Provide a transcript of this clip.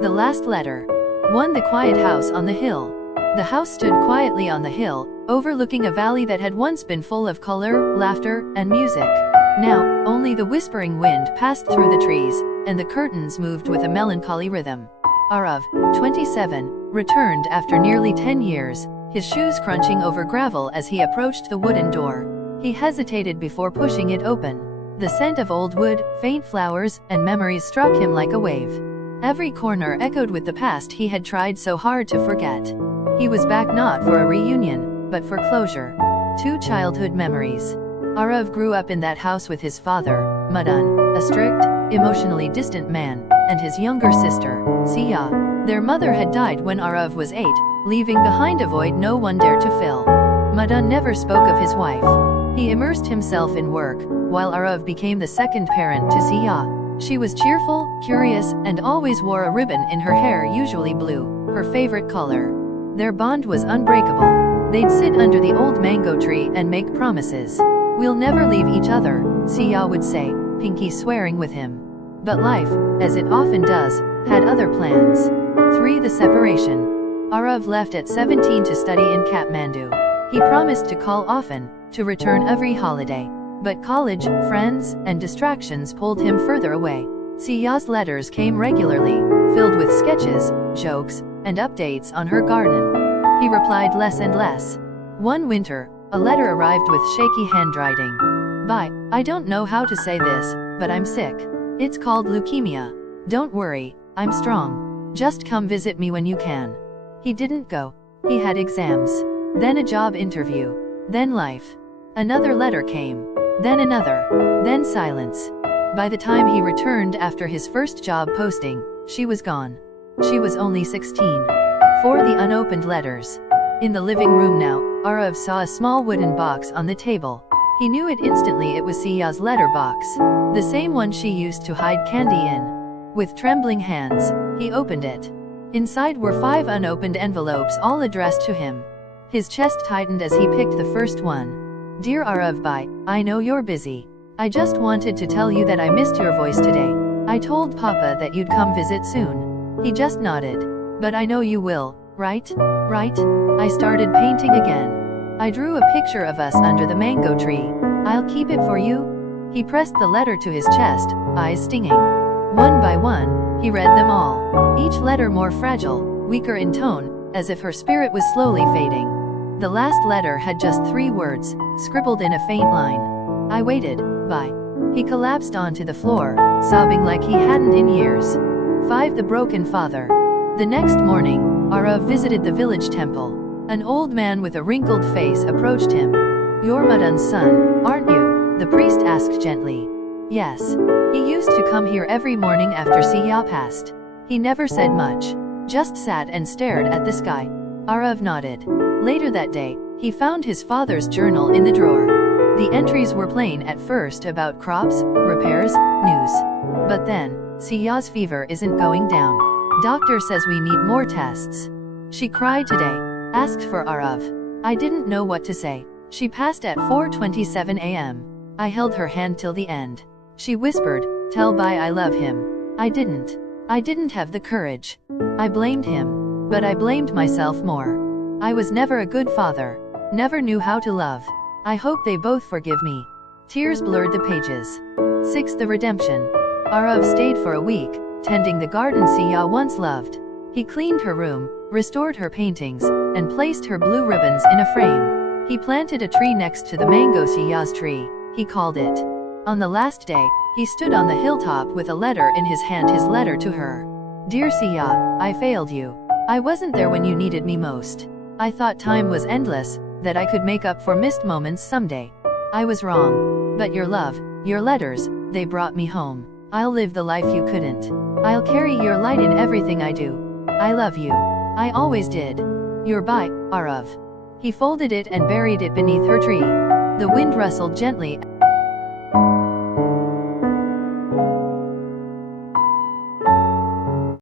The last letter. 1. The quiet house on the hill. The house stood quietly on the hill, overlooking a valley that had once been full of color, laughter, and music. Now, only the whispering wind passed through the trees, and the curtains moved with a melancholy rhythm. Aarav, 27, returned after nearly 10 years, his shoes crunching over gravel as he approached the wooden door. He hesitated before pushing it open. The scent of old wood, faint flowers, and memories struck him like a wave. Every corner echoed with the past he had tried so hard to forget. He was back not for a reunion, but for closure. 2 childhood memories. Aarav grew up in that house with his father, Madan, a strict, emotionally distant man, and his younger sister, Sia. Their mother had died when Aarav was 8, leaving behind a void no one dared to fill. Madan never spoke of his wife. He immersed himself in work, while Aarav became the second parent to Sia. She was cheerful, curious, and always wore a ribbon in her hair, usually blue, her favorite color. Their bond was unbreakable. They'd sit under the old mango tree and make promises. "We'll never leave each other," Sia would say, Pinky swearing with him. But life, as it often does, had other plans. 3. The separation. Aarav left at 17 to study in Kathmandu. He promised to call often, to return every holiday. But college, friends, and distractions pulled him further away. Sia's letters came regularly, filled with sketches, jokes, and updates on her garden. He replied less and less. One winter, a letter arrived with shaky handwriting. "Bye, I don't know how to say this, but I'm sick. It's called leukemia. Don't worry, I'm strong. Just come visit me when you can." He didn't go. He had exams. Then a job interview. Then life. Another letter came. Then another. Then silence. By the time he returned after his first job posting, she was gone. She was only 16. 4. The unopened letters. In the living room now, Aarav saw a small wooden box on the table. He knew it instantly. It was Sia's letter box. The same one she used to hide candy in. With trembling hands, he opened it. Inside were 5 unopened envelopes, all addressed to him. His chest tightened as he picked the first one. "Dear Aarav, bye. I know you're busy. I just wanted to tell you that I missed your voice today. I told Papa that you'd come visit soon." He just nodded. "But I know you will, right? Right?" I started painting again. I drew a picture of us under the mango tree. "I'll keep it for you." He pressed the letter to his chest, eyes stinging. One by one, he read them all. Each letter more fragile, weaker in tone, as if her spirit was slowly fading. The last letter had just 3 words, scribbled in a faint line. "I waited, bye." He collapsed onto the floor, sobbing like he hadn't in years. 5. The broken father. The next morning, Aarav visited the village temple. An old man with a wrinkled face approached him. "You're Madan's son, aren't you?" the priest asked gently. "Yes. He used to come here every morning after Sia passed." He never said much, just sat and stared at the sky. Aarav nodded. Later that day, he found his father's journal in the drawer. The entries were plain at first about crops, repairs, news. But then, "Sia's fever isn't going down. Doctor says we need more tests. She cried today. Asked for Aarav. I didn't know what to say. She passed at 4:27 a.m. I held her hand till the end. She whispered, 'Tell Bai I love him.' I didn't. I didn't have the courage. I blamed him. But I blamed myself more. I was never a good father. Never knew how to love. I hope they both forgive me." Tears blurred the pages. 6. The redemption. Aarav stayed for a week, tending the garden Sia once loved. He cleaned her room, restored her paintings, and placed her blue ribbons in a frame. He planted a tree next to the mango Sia's tree, he called it. On the last day, he stood on the hilltop with a letter in his hand, his letter to her. "Dear Sia, I failed you. I wasn't there when you needed me most. I thought time was endless, that I could make up for missed moments someday. I was wrong. But your love, your letters, they brought me home. I'll live the life you couldn't. I'll carry your light in everything I do. I love you. I always did. Your bye, Aarav." He folded it and buried it beneath her tree. The wind rustled gently